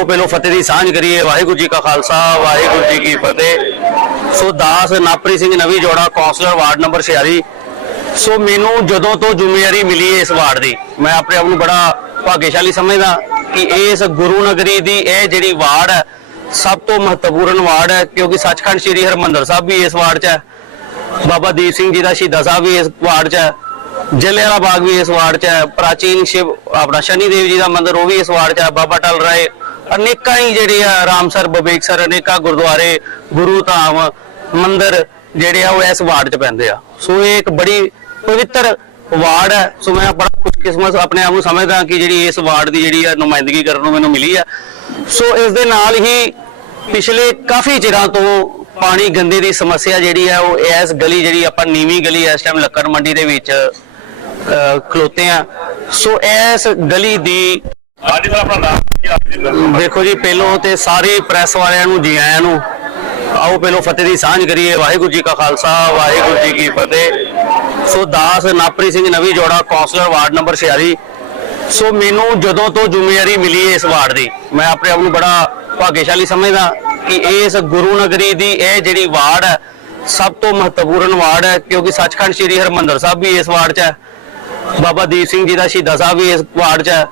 ਆਓ ਪਹਿਲੋ ਫਤਿਹ ਦੀ ਸਾਂਝ ਕਰੀਏ। ਵਾਹਿਗੁਰੂ ਜੀ ਕਾ ਖਾਲਸਾ, ਵਾਹਿਗੁਰੂ ਜੀ ਕੀ ਫਤਿਹ। ਸੋ ਦਾਸ ਨਾਪਰੀ ਸਿੰਘ ਨਵੀਂ ਜੋੜਾ ਕਾਉਂਸਲਰ ਵਾਰਡ ਨੰਬਰ 46 ਸੋ ਮੈਨੂੰ ਜਦੋਂ ਤੋਂ ਜ਼ਿੰਮੇਵਾਰੀ ਮਿਲੀ ਹੈ ਇਸ ਵਾਰਡ ਦੀ, ਮੈਂ ਆਪਣੇ ਆਪ ਨੂੰ ਬੜਾ ਭਾਗਿਆਸ਼ਾਲੀ ਸਮਝਦਾ ਕਿ ਇਸ ਗੁਰੂ ਨਗਰੀ ਦੀ ਇਹ ਜਿਹੜੀ ਵਾਰਡ ਹੈ, ਸਭ ਤੋਂ ਮਹੱਤਵਪੂਰਨ ਵਾਰਡ ਹੈ, ਕਿਉਂਕਿ ਸੱਚਖੰਡ ਸ੍ਰੀ ਹਰਮੰਦਰ ਸਾਹਿਬ ਵੀ ਇਸ ਵਾਰਡ 'ਚ ਹੈ। ਬਾਬਾ ਦੀਪ ਸਿੰਘ ਜੀ ਦਾ ਸ਼ਹੀਦਾਂ ਸਾਹਿਬ ਵੀ ਇਸ ਵਾਰਡ 'ਚ ਹੈ। ਜਲਿਆਲਾ ਬਾਗ ਵੀ ਇਸ ਵਾਰਡ 'ਚ ਹੈ। ਪ੍ਰਾਚੀਨ ਸ਼ਿਵ, ਆਪਣਾ ਸ਼ਨੀ ਦੇਵ ਜੀ ਦਾ ਮੰਦਿਰ ਉਹ ਵੀ ਇਸ ਵਾਰਡ 'ਚ ਹੈ। ਬਾਬਾ ਟਲ ਰਾਏ ਅਨੇਕਾਂ ਹੀ ਜਿਹੜੇ ਆ ਰਾਮਸਰ ਬਬੇਕਸਰ ਅਨੇਕਾਂ ਗੁਰਦੁਆਰੇ, ਗੁਰੂ ਧਾਮ, ਮੰਦਿਰ ਜਿਹੜੇ ਆ, ਉਹ ਇਸ ਵਾਰਡ 'ਚ ਪੈਂਦੇ ਆ। ਸੋ ਇਹ ਇੱਕ ਬੜੀ ਪਵਿੱਤਰ ਵਾਰਡ ਹੈ। ਸੋ ਮੈਂ ਬੜਾ ਖੁਸ਼ਕਿਸਮਤ ਆਪਣੇ ਆਪ ਨੂੰ ਸਮਝਦਾ ਕਿ ਜਿਹੜੀ ਇਸ ਵਾਰਡ ਦੀ ਜਿਹੜੀ ਆ ਨੁਮਾਇੰਦਗੀ ਕਰਨ ਨੂੰ ਮੈਨੂੰ ਮਿਲੀ ਆ। ਸੋ ਇਸ ਦੇ ਨਾਲ ਹੀ ਪਿਛਲੇ ਕਾਫੀ ਚਿਰਾਂ ਤੋਂ ਪਾਣੀ ਗੰਦੇ ਦੀ ਸਮੱਸਿਆ ਜਿਹੜੀ ਹੈ ਉਹ ਇਸ ਗਲੀ ਜਿਹੜੀ ਆਪਾਂ ਨੀਵੀਂ ਗਲੀ ਇਸ ਟਾਈਮ ਲੱਕੜ ਮੰਡੀ ਦੇ ਵਿੱਚ ਖਲੋਤੇ ਆ। ਸੋ ਇਸ ਗਲੀ ਦੀ ਹਾਂਜੀ ਸਰ, ਆਪਣਾ ਨਾਮ। ਦੇਖੋ ਜੀ, ਪਹਿਲੋਂ ਤੇ ਸਾਰੀ ਪ੍ਰੈਸ ਵਾਲਿਆਂ ਨੂੰ, ਜੀ ਆਇਆਂ ਨੂੰ, ਆਓ ਪਹਿਲੋਂ ਫਤਿਹ ਦੀ ਸਾਂਝ ਕਰੀਏ। ਵਾਹਿਗੁਰੂ ਜੀ ਕਾ ਖਾਲਸਾ, ਵਾਹਿਗੁਰੂ ਜੀ ਕੀ ਫਤਿਹ। ਸੋ ਦਾਸ ਨਾਪਰੀ ਸਿੰਘ ਨਵੀਂ ਜੋੜਾ ਕਾਉਂਸਲਰ ਵਾਰਡ ਨੰਬਰ 46 ਸੋ ਮੈਨੂੰ ਜਦੋਂ ਤੋਂ ਜ਼ਿੰਮੇਵਾਰੀ ਮਿਲੀ ਇਸ ਵਾਰਡ ਦੀ, ਮੈਂ ਆਪਣੇ ਆਪ ਨੂੰ ਬੜਾ ਭਾਗਿਆਸ਼ਾਲੀ ਸਮਝਦਾ ਕਿ ਇਸ ਗੁਰੂ ਨਗਰੀ ਦੀ ਇਹ ਜਿਹੜੀ ਵਾਰਡ ਹੈ, ਸਭ ਤੋਂ ਮਹੱਤਵਪੂਰਨ ਵਾਰਡ ਹੈ, ਕਿਉਂਕਿ ਸੱਚਖੰਡ ਸ੍ਰੀ ਹਰਮੰਦਰ ਸਾਹਿਬ ਵੀ ਇਸ ਵਾਰਡ 'ਚ ਹੈ। ਬਾਬਾ ਦੀਪ ਸਿੰਘ ਜੀ ਦਾ ਸ਼ਹੀਦਾਂ ਸਾਹਿਬ ਵੀ ਇਸ ਵਾਰਡ 'ਚ ਹੈ।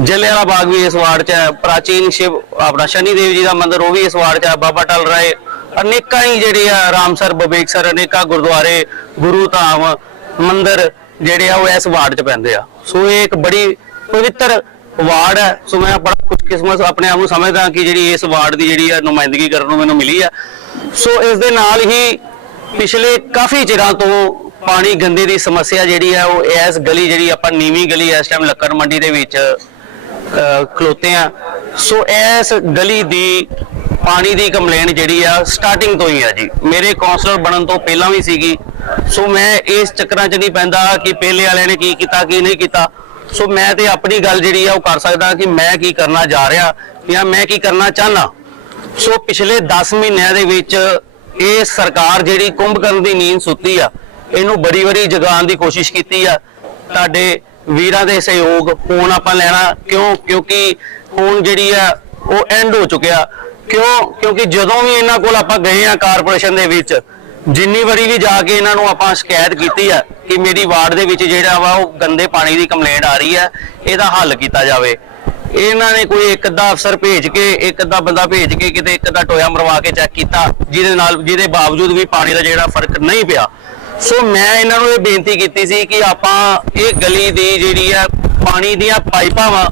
ਜਲਿਆਂਵਾਲਾ ਬਾਗ ਵੀ ਇਸ ਵਾਰਡ 'ਚ ਹੈ। ਪ੍ਰਾਚੀਨ ਸ਼ਿਵ, ਆਪਣਾ ਸ਼ਨੀ ਦੇਵ ਜੀ ਦਾ ਮੰਦਿਰ, ਉਹ ਵੀ ਇਸ ਵਾਰਡ 'ਚ ਹੈ। ਬਾਬਾ ਟਲ ਰਾਏ, ਅਨੇਕਾਂ ਹੀ ਜਿਹੜੇ ਆ ਰਾਮਸਰ ਬਬੇਕਸਰ ਅਨੇਕਾਂ ਗੁਰਦੁਆਰੇ, ਗੁਰੂ ਧਾਮ, ਮੰਦਿਰ ਜਿਹੜੇ ਆ, ਉਹ ਇਸ ਵਾਰਡ 'ਚ ਪੈਂਦੇ ਆ। ਸੋ ਇਹ ਇੱਕ ਬੜੀ ਪਵਿੱਤਰ ਵਾਰਡ ਹੈ। ਸੋ ਮੈਂ ਬੜਾ ਖੁਸ਼ਕਿਸਮਤ ਆਪਣੇ ਆਪ ਨੂੰ ਸਮਝਦਾ ਕਿ ਜਿਹੜੀ ਇਸ ਵਾਰਡ ਦੀ ਜਿਹੜੀ ਆ ਨੁਮਾਇੰਦਗੀ ਕਰਨ ਨੂੰ ਮੈਨੂੰ ਮਿਲੀ ਆ। ਸੋ ਇਸ ਦੇ ਨਾਲ ਹੀ ਪਿਛਲੇ ਕਾਫੀ ਚਿਰਾਂ ਤੋਂ ਪਾਣੀ ਗੰਦੇ ਦੀ ਸਮੱਸਿਆ ਜਿਹੜੀ ਹੈ ਉਹ ਇਸ ਗਲੀ ਜਿਹੜੀ ਆਪਾਂ ਨੀਵੀਂ ਗਲੀ, ਇਸ ਟਾਈਮ ਲੱਕੜ ਮੰਡੀ ਦੇ ਵਿੱਚ ਖਲੋਤੇ ਆ। ਸੋ ਇਸ ਗਲੀ ਦੀ ਪਾਣੀ ਦੀ ਕੰਪਲੇਂਟ ਜਿਹੜੀ ਆ ਸਟਾਰਟਿੰਗ ਤੋਂ ਹੀ ਆ ਜੀ। ਮੇਰੇ ਕਾਉਂਸਲਰ ਬਣਨ ਤੋਂ ਪਹਿਲਾਂ ਵੀ ਸੀਗੀ। ਸੋ ਮੈਂ ਇਸ ਚੱਕਰਾਂ 'ਚ ਨਹੀਂ ਪੈਂਦਾ ਕਿ ਪਹਿਲੇ ਵਾਲਿਆਂ ਨੇ ਕੀ ਕੀਤਾ, ਕੀ ਨਹੀਂ ਕੀਤਾ। ਸੋ ਮੈਂ ਤੇ ਆਪਣੀ ਗੱਲ ਜਿਹੜੀ ਆ, ਉਹ ਕਰ ਸਕਦਾ ਕਿ ਮੈਂ ਕੀ ਕਰਨਾ ਜਾ ਰਿਹਾ ਜਾਂ ਮੈਂ ਕੀ ਕਰਨਾ ਚਾਹਨਾ ਸੋ ਪਿਛਲੇ 10 ਮਹੀਨਿਆਂ ਦੇ ਵਿੱਚ ਇਹ ਸਰਕਾਰ ਜਿਹੜੀ ਕੁੰਭਕਰਨ ਦੀ ਨੀਂਦ ਸੁੱਤੀ ਆ, ਇਹਨੂੰ ਬੜੀ ਬੜੀ ਜਗਾਉਣ ਦੀ ਕੋਸ਼ਿਸ਼ ਕੀਤੀ ਆ। ਤੁਹਾਡੇ ਵੀਰਾਂ ਦੇ ਸਹਿਯੋਗ ਹੁਣ ਆਪਾਂ ਲੈਣਾ, ਕਿਉਂ? ਕਿਉਂਕਿ ਹੁਣ ਜਿਹੜੀ ਆ, ਉਹ ਐਂਡ ਹੋ ਚੁੱਕਿਆ। ਕਿਉਂ? ਕਿਉਂਕਿ ਜਦੋਂ ਵੀ ਇਹਨਾਂ ਕੋਲ ਆਪਾਂ ਗਏ ਆ ਕਾਰਪੋਰੇਸ਼ਨ ਦੇ ਵਿੱਚ, ਜਿੰਨੀ ਵਾਰੀ ਵੀ ਜਾ ਕੇ ਇਹਨਾਂ ਨੂੰ ਆਪਾਂ ਸ਼ਿਕਾਇਤ ਕੀਤੀ ਆ ਕਿ ਮੇਰੀ ਵਾਰਡ ਦੇ ਵਿੱਚ ਜਿਹੜਾ ਵਾ, ਉਹ ਗੰਦੇ ਪਾਣੀ ਦੀ ਕੰਪਲੇਂਟ ਆ ਰਹੀ ਆ, ਇਹਦਾ ਹੱਲ ਕੀਤਾ ਜਾਵੇ। ਇਹਨਾਂ ਨੇ ਕੋਈ ਇੱਕ ਅੱਧਾ ਅਫਸਰ ਭੇਜ ਕੇ, ਇੱਕ ਅੱਧਾ ਬੰਦਾ ਭੇਜ ਕੇ ਕਿਤੇ ਇੱਕ ਅੱਧਾ ਟੋਇਆ ਮਰਵਾ ਕੇ ਚੈੱਕ ਕੀਤਾ, ਜਿਹਦੇ ਨਾਲ, ਜਿਹਦੇ ਬਾਵਜੂਦ ਵੀ ਪਾਣੀ ਦਾ ਜਿਹੜਾ ਫ਼ਰਕ ਨਹੀਂ ਪਿਆ। ਸੋ ਮੈਂ ਇਹਨਾਂ ਨੂੰ ਇਹ ਬੇਨਤੀ ਕੀਤੀ ਸੀ ਕਿ ਆਪਾਂ ਇਹ ਗਲੀ ਦੀ ਜਿਹੜੀ ਆ, ਪਾਣੀ ਦੀਆਂ ਪਾਈਪਾਂ ਵਾ,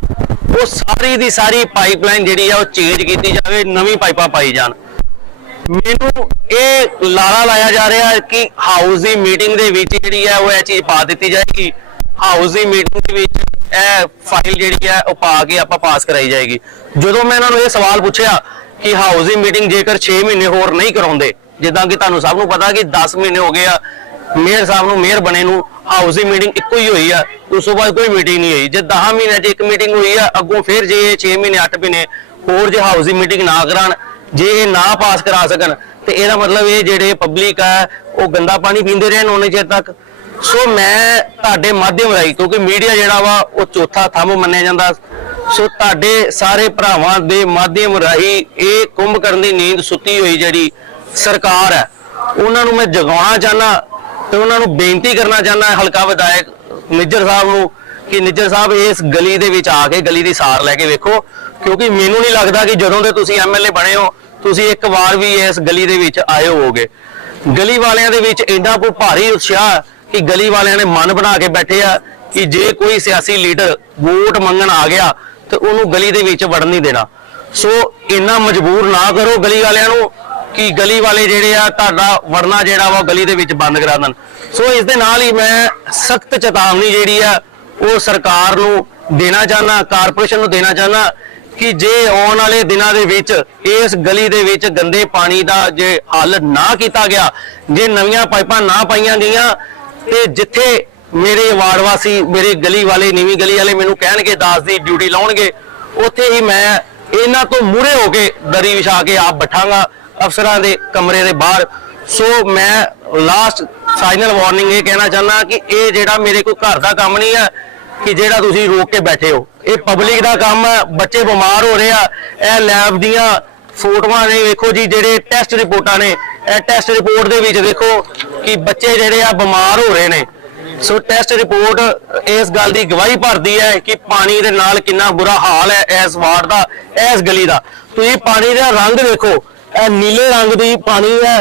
ਉਹ ਸਾਰੀ ਦੀ ਸਾਰੀ ਪਾਈਪਲਾਈਨ ਜਿਹੜੀ ਆ, ਉਹ ਚੇਂਜ ਕੀਤੀ ਜਾਵੇ, ਨਵੀਂ ਪਾਈਪਾਂ ਪਾਈ ਜਾਣ। ਮੈਨੂੰ ਇਹ ਲਾਰਾ ਲਾਇਆ ਜਾ ਰਿਹਾ ਕਿ ਹਾਊਸ ਦੀ ਮੀਟਿੰਗ ਦੇ ਵਿੱਚ ਜਿਹੜੀ ਹੈ ਉਹ ਇਹ ਚੀਜ਼ ਪਾ ਦਿੱਤੀ ਜਾਏਗੀ। ਹਾਊਸ ਦੀ ਮੀਟਿੰਗ ਦੇ ਵਿੱਚ ਇਹ ਫਾਈਲ ਜਿਹੜੀ ਹੈ ਉਹ ਪਾ ਕੇ ਆਪਾਂ ਪਾਸ ਕਰਾਈ ਜਾਏਗੀ। ਜਦੋਂ ਮੈਂ ਇਹਨਾਂ ਨੂੰ ਇਹ ਸਵਾਲ ਪੁੱਛਿਆ ਕਿ ਹਾਊਸ ਦੀ ਮੀਟਿੰਗ ਜੇਕਰ 6 ਮਹੀਨੇ ਹੋਰ ਨਹੀਂ ਕਰਾਉਂਦੇ, ਜਿੱਦਾਂ ਕਿ ਤੁਹਾਨੂੰ ਸਭ ਨੂੰ ਪਤਾ ਕਿ 10 ਮਹੀਨੇ ਹੋ ਗਏ ਆ ਮੇਅਰ ਸਾਹਿਬ ਨੂੰ, ਮੇਅਰ ਬਣੇ ਨੂੰ ਹਾਊਸ ਦੀ ਮੀਟਿੰਗ ਇੱਕੋ ਹੀ ਹੋਈ ਆ। ਉਸ ਤੋਂ ਬਾਅਦ ਕੋਈ ਮੀਟਿੰਗ ਨਹੀਂ ਹੋਈ। ਜੇ 10 ਮਹੀਨਿਆਂ 'ਚ ਇੱਕ ਮੀਟਿੰਗ ਹੋਈ ਆ, ਅੱਗੋਂ ਫਿਰ ਜੇ 6 ਮਹੀਨੇ 8 ਮਹੀਨੇ ਹੋਰ ਜੇ ਹਾਊਸ ਦੀ ਮੀਟਿੰਗ ਨਾ ਕਰਾਣ, ਜੇ ਇਹ ਨਾ ਪਾਸ ਕਰਾ ਸਕਣ, ਤੇ ਇਹਦਾ ਮਤਲਬ ਇਹ ਜਿਹੜੇ ਪਬਲਿਕ ਆ, ਉਹ ਗੰਦਾ ਪਾਣੀ ਪੀਂਦੇ ਰਹਿਣ ਉਹਨੇ ਚਿਰ ਤੱਕ। ਸੋ ਮੈਂ ਤੁਹਾਡੇ ਮਾਧਿਅਮ ਰਾਹੀਂ, ਕਿਉਂਕਿ ਮੀਡੀਆ ਜਿਹੜਾ ਵਾ, ਉਹ ਚੌਥਾ ਥੰਮ ਮੰਨਿਆ ਜਾਂਦਾ। ਸੋ ਤੁਹਾਡੇ ਸਾਰੇ ਭਰਾਵਾਂ ਦੇ ਮਾਧਿਅਮ ਰਾਹੀਂ ਇਹ ਕੁੰਭ ਕਰਨ ਦੀ ਨੀਂਦ ਸੁੱਤੀ ਹੋਈ ਜਿਹੜੀ ਸਰਕਾਰ ਹੈ ਉਹਨਾਂ ਨੂੰ ਮੈਂ ਜਗਾਉਣਾ ਚਾਹਨਾ ਤੇ ਉਹਨਾਂ ਨੂੰ ਬੇਨਤੀ ਕਰਨਾ ਚਾਹਨਾ ਹਲਕਾ ਵਿਧਾਇਕ ਨਿੱਜਰ ਸਾਹਿਬ ਨੂੰ ਕਿ ਨਿੱਜਰ ਸਾਹਿਬ ਇਸ ਗਲੀ ਦੇ ਵਿੱਚ ਆ ਕੇ ਗਲੀ ਦੀ ਸਾਰ ਲੈ ਕੇ ਵੇਖੋ, ਕਿਉਂਕਿ ਮੈਨੂੰ ਨਹੀਂ ਲੱਗਦਾ ਕਿ ਜਦੋਂ ਦੇ ਤੁਸੀਂ ਐਮਐਲਏ ਬਣੇ ਹੋ, ਤੁਸੀਂ ਇੱਕ ਵਾਰ ਵੀ ਇਸ ਗਲੀ ਦੇ ਵਿੱਚ ਆਏ ਹੋਵੋਗੇ। ਗਲੀ ਵਾਲਿਆਂ ਦੇ ਵਿੱਚ ਇੰਨਾ ਕੋ ਭਾਰੀ ਉਤਸ਼ਾਹ ਕਿ ਗਲੀ ਵਾਲਿਆਂ ਨੇ ਮਨ ਬਣਾ ਕੇ ਬੈਠੇ ਆ ਕਿ ਜੇ ਕੋਈ ਸਿਆਸੀ ਲੀਡਰ ਵੋਟ ਮੰਗਣ ਆ ਗਿਆ, ਤੇ ਉਹਨੂੰ ਗਲੀ ਦੇ ਵਿੱਚ ਵੜਨ ਨਹੀਂ ਦੇਣਾ। ਸੋ ਇੰਨਾ ਮਜਬੂਰ ਨਾ ਕਰੋ ਗਲੀ ਵਾਲਿਆਂ ਨੂੰ ਕਿ ਗਲੀ ਵਾਲੇ ਜਿਹੜੇ ਆ ਤੁਹਾਡਾ ਵੜਨਾ ਜਿਹੜਾ ਵਾ ਉਹ ਗਲੀ ਦੇ ਵਿੱਚ ਬੰਦ ਕਰਾ ਦੇਣ। ਸੋ ਇਸ ਦੇ ਨਾਲ ਹੀ ਮੈਂ ਸਖਤ ਚੇਤਾਵਨੀ ਜਿਹੜੀ ਆ, ਉਹ ਸਰਕਾਰ ਨੂੰ ਦੇਣਾ ਚਾਹਨਾ ਕਾਰਪੋਰੇਸ਼ਨ ਨੂੰ ਦੇਣਾ ਚਾਹਨਾ ਕਿ ਜੇ ਆਉਣ ਵਾਲੇ ਦਿਨਾਂ ਦੇ ਵਿੱਚ ਇਸ ਗਲੀ ਦੇ ਵਿੱਚ ਗੰਦੇ ਪਾਣੀ ਦਾ ਜੇ ਹੱਲ ਨਾ ਕੀਤਾ ਗਿਆ, ਜੇ ਨਵੀਆਂ ਪਾਈਪਾਂ ਨਾ ਪਾਈਆਂ ਗਈਆਂ, ਤੇ ਜਿੱਥੇ ਮੇਰੇ ਵਾਰਡ ਵਾਸੀ, ਮੇਰੇ ਗਲੀ ਵਾਲੇ, ਨੀਵੀਂ ਗਲੀ ਵਾਲੇ ਮੈਨੂੰ ਕਹਿਣਗੇ, ਦਾਸ ਦੀ ਡਿਊਟੀ ਲਾਉਣਗੇ, ਉੱਥੇ ਹੀ ਮੈਂ ਇਹਨਾਂ ਤੋਂ ਮੂਹਰੇ ਹੋ ਕੇ ਦਰੀ ਵਿਛਾ ਕੇ ਆਪ ਬੈਠਾਂਗਾ। ਅਫਸਰਾਂ ਦੇ ਕਮਰੇ ਦੇ ਬਾਹਰ। ਸੋ ਮੈਂ ਲਾਸਟ ਫਾਈਨਲ ਵਾਰਨਿੰਗ ਇਹ ਕਹਿਣਾ ਚਾਹੁੰਦਾ ਕਿ ਇਹ ਜਿਹੜਾ ਮੇਰੇ ਕੋਈ ਘਰ ਦਾ ਕੰਮ ਨਹੀਂ ਹੈ ਕਿ ਜਿਹੜਾ ਤੁਸੀਂ ਰੋਕ ਕੇ ਬੈਠੇ ਹੋ। ਇਹ ਪਬਲਿਕ ਦਾ ਕੰਮ ਹੈ ਬੱਚੇ ਬਿਮਾਰ ਹੋ ਰਹੇ ਆ, ਇਹ ਲੈਬ ਦੀਆਂ ਫੋਟੋਆਂ ਨੇ, ਵੇਖੋ ਜੀ, ਜਿਹੜੇ ਟੈਸਟ ਰਿਪੋਰਟਾਂ ਨੇ, ਇਹ ਟੈਸਟ ਰਿਪੋਰਟ ਦੇ ਵਿੱਚ ਦੇਖੋ ਕਿ ਬੱਚੇ ਜਿਹੜੇ ਆ ਬਿਮਾਰ ਹੋ ਰਹੇ ਨੇ। ਸੋ ਟੈਸਟ ਰਿਪੋਰਟ ਇਸ ਗੱਲ ਦੀ ਗਵਾਹੀ ਭਰਦੀ ਹੈ ਕਿ ਪਾਣੀ ਦੇ ਨਾਲ ਕਿੰਨਾ ਬੁਰਾ ਹਾਲ ਹੈ ਇਸ ਵਾਰਡ ਦਾ, ਇਸ ਗਲੀ ਦਾ। ਤੁਸੀਂ ਪਾਣੀ ਦਾ ਰੰਗ ਦੇਖੋ ਇਹ ਨੀਲੇ ਰੰਗ ਦੀ ਪਾਣੀ ਹੈ।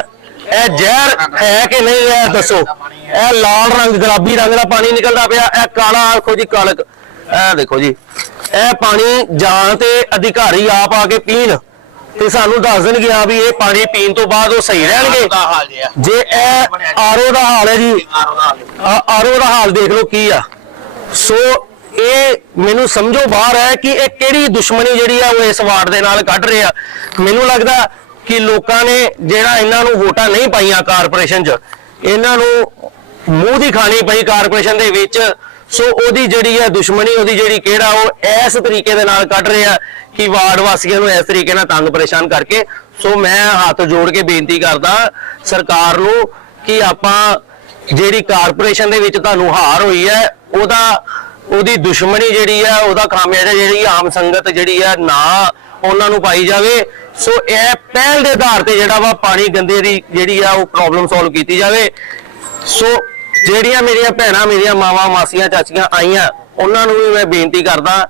ਇਹ ਜ਼ਹਿਰ ਹੈ ਕਿ ਨਹੀਂ ਹੈ ਦੱਸੋ। ਇਹ ਲਾਲ ਰੰਗ ਗੁਲਾਬੀ ਰੰਗ ਦਾ ਪਾਣੀ ਨਿਕਲਦਾ ਪਿਆ। ਇਹ ਕਾਲਾ ਆਖੋ ਜੀ ਕਾਲਕ ਇਹ ਦੇਖੋ ਜੀ ਇਹ ਪਾਣੀ ਜਾਂ ਤੇ ਅਧਿਕਾਰੀ ਆਪ ਆ ਕੇ ਪੀਣ। ਤੇ ਸਾਨੂੰ ਦੱਸ ਦੇਣਗੇ ਆ ਵੀ ਇਹ ਪਾਣੀ ਪੀਣ ਤੋਂ ਬਾਅਦ ਉਹ ਸਹੀ ਰਹਿਣਗੇ। ਜੇ ਇਹ ਆਰਓ ਦਾ ਹਾਲ ਹੈ ਜੀ ਆਰਓ ਦਾ ਹਾਲ ਦੇਖ ਲਓ ਕੀ ਆ। ਸੋ ਇਹ ਮੈਨੂੰ ਸਮਝੋ ਬਾਹਰ ਹੈ ਕਿ ਇਹ ਕਿਹੜੀ ਦੁਸ਼ਮਣੀ ਜਿਹੜੀ ਆ ਉਹ ਇਸ ਵਾਰਡ ਦੇ ਨਾਲ ਕੱਢ ਰਹੇ। ਮੈਨੂੰ ਲੱਗਦਾ ਕਿ ਲੋਕਾਂ ਨੇ ਜਿਹੜਾ ਇਹਨਾਂ ਨੂੰ ਵੋਟਾਂ ਨਹੀਂ ਪਾਈਆਂ ਕਾਰਪੋਰੇਸ਼ਨ 'ਚ, ਇਹਨਾਂ ਨੂੰ ਮੂੰਹ ਦੀ ਖਾਣੀ ਪਈ ਕਾਰਪੋਰੇਸ਼ਨ ਦੇ ਵਿੱਚ। ਸੋ ਉਹਦੀ ਜਿਹੜੀ ਹੈ ਦੁਸ਼ਮਣੀ, ਉਹਦੀ ਜਿਹੜੀ ਕਿਹੜਾ ਉਹ ਇਸ ਤਰੀਕੇ ਦੇ ਨਾਲ ਕੱਢ ਰਹੇ ਕਿ ਵਾਰਡ ਵਾਸੀਆਂ ਨੂੰ ਇਸ ਤਰੀਕੇ ਨਾਲ ਤੰਗ ਪਰੇਸ਼ਾਨ ਕਰਕੇ। ਸੋ ਮੈਂ ਹੱਥ ਜੋੜ ਕੇ ਬੇਨਤੀ ਕਰਦਾ ਸਰਕਾਰ ਨੂੰ ਕਿ ਆਪਾਂ ਜਿਹੜੀ ਕਾਰਪੋਰੇਸ਼ਨ ਦੇ ਵਿੱਚ ਤੁਹਾਨੂੰ ਹਾਰ ਹੋਈ ਹੈ, ਉਹਦਾ ਉਹਦੀ ਦੁਸ਼ਮਣੀ ਜਿਹੜੀ ਹੈ, ਉਹਦਾ ਖਾਮਿਆਜਾ ਜਿਹੜੀ ਆਮ ਸੰਗਤ ਜਿਹੜੀ ਹੈ ਨਾ ਉਹਨਾਂ ਨੂੰ ਪਾਈ ਜਾਵੇ। ਸੋ ਇਹ ਪਹਿਲ ਦੇ ਆਧਾਰ ਤੇ ਜਿਹੜਾ ਵਾ ਪਾਣੀ ਗੰਦੇ ਦੀ ਜਿਹੜੀ ਆ ਉਹ ਪ੍ਰੋਬਲਮ ਸੋਲਵ ਕੀਤੀ ਜਾਵੇ। ਸੋ ਜਿਹੜੀਆਂ ਮੇਰੀਆਂ ਭੈਣਾਂ, ਮੇਰੀਆਂ ਮਾਵਾਂ, ਮਾਸੀਆਂ, ਚਾਚੀਆਂ ਆਈਆਂ, ਉਹਨਾਂ ਨੂੰ ਵੀ ਮੈਂ ਬੇਨਤੀ ਕਰਦਾ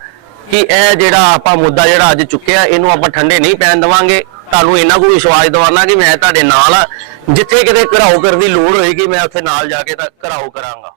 ਕਿ ਇਹ ਜਿਹੜਾ ਆਪਾਂ ਮੁੱਦਾ ਜਿਹੜਾ ਅੱਜ ਚੁੱਕਿਆ, ਇਹਨੂੰ ਆਪਾਂ ਠੰਡੇ ਨਹੀਂ ਪੈਣ ਦੇਵਾਂਗੇ। ਤੁਹਾਨੂੰ ਇਹਨਾਂ ਕੋ ਵਿਸ਼ਵਾਸ ਦਿਵਾਉਣਾ ਕਿ ਮੈਂ ਤੁਹਾਡੇ ਨਾਲ ਆ। ਜਿੱਥੇ ਕਿਤੇ ਘਰਾਓ ਕਰਨ ਦੀ ਲੋੜ ਹੋਏਗੀ, ਮੈਂ ਉੱਥੇ ਨਾਲ ਜਾ ਕੇ ਤਾਂ ਘਰਾਓ ਕਰਾਂਗਾ।